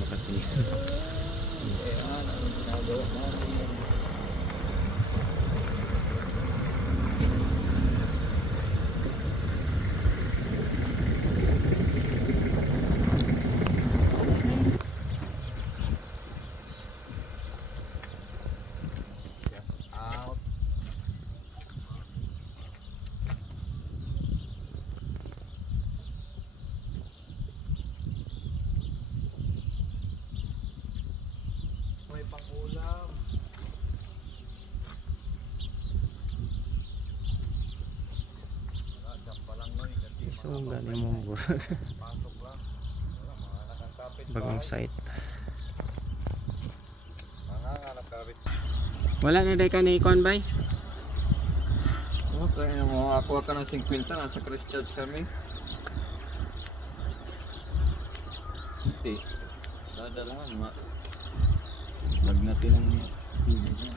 makatingin. Ano ginagawa namin? Out. May pangulam. Dyan pa lang nun, kasi Isong galing mong burol. pasok lang. Wala, mga nakakapit Bagong bahay. site. Mga nga nakapit. Wala na day ka ni Ikon bay? Okay, makakuha ka ng 50, nasa Christchurch kami. Hindi. Dadalahan, lagnatin ang tubig niya.